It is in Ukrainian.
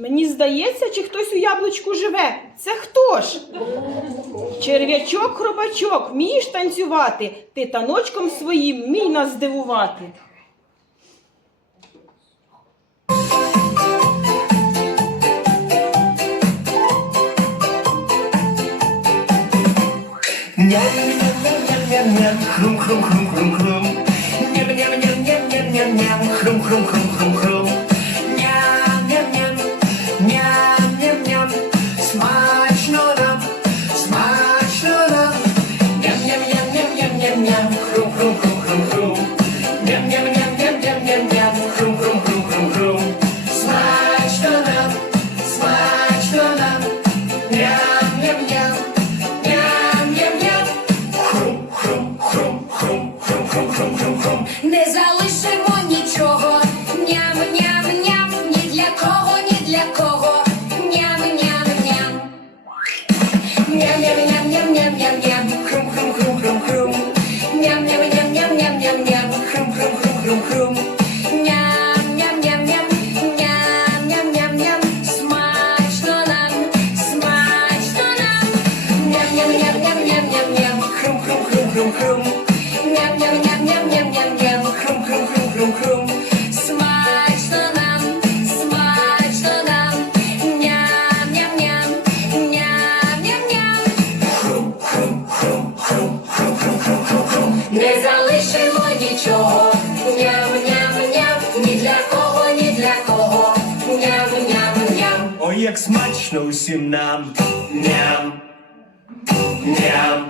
Мені здається, чи хтось у яблучку живе. Це хто ж? Черв'ячок, хробачок, вмієш танцювати, ти таночком своїм вмій нас здивувати. Ням-ням-ням-ням-ням-ням, хрум-хрум-хрум-хрум-хрум. Ням-ням-ням-ням-ням-ням, хрум-хрум-хрум-хрум-хрум. Ням-ням-ням-ням-ням-ням, хрум-хрум-хрум-хрум-хрум. Ням-ням-ням-ням-ням-ням, хрум-хрум-хрум-хрум-хрум. Смачно нам, смачно нам. Ням-ням-ням, ням-ням-ням. Хрум-хрум-хрум-хрум-хрум-хрум-хрум-хрум. Не залишимо нічого, ням-ням-ням, ні для кого, ні для кого, ням-ням-ням. Ням-ням-ням-ням-ням-ням-ням. Смачно нам, смачно нам, ням-ням-ням, ням-ням-ням. Хрум-хрум-хрум-хрум-хрум-хрум-хрум. Не залишимо нічого, ням-ням-ням, ні для кого, ні для кого, ням-ням-ням. Ой, як смачно усім нам. Ням. Ням.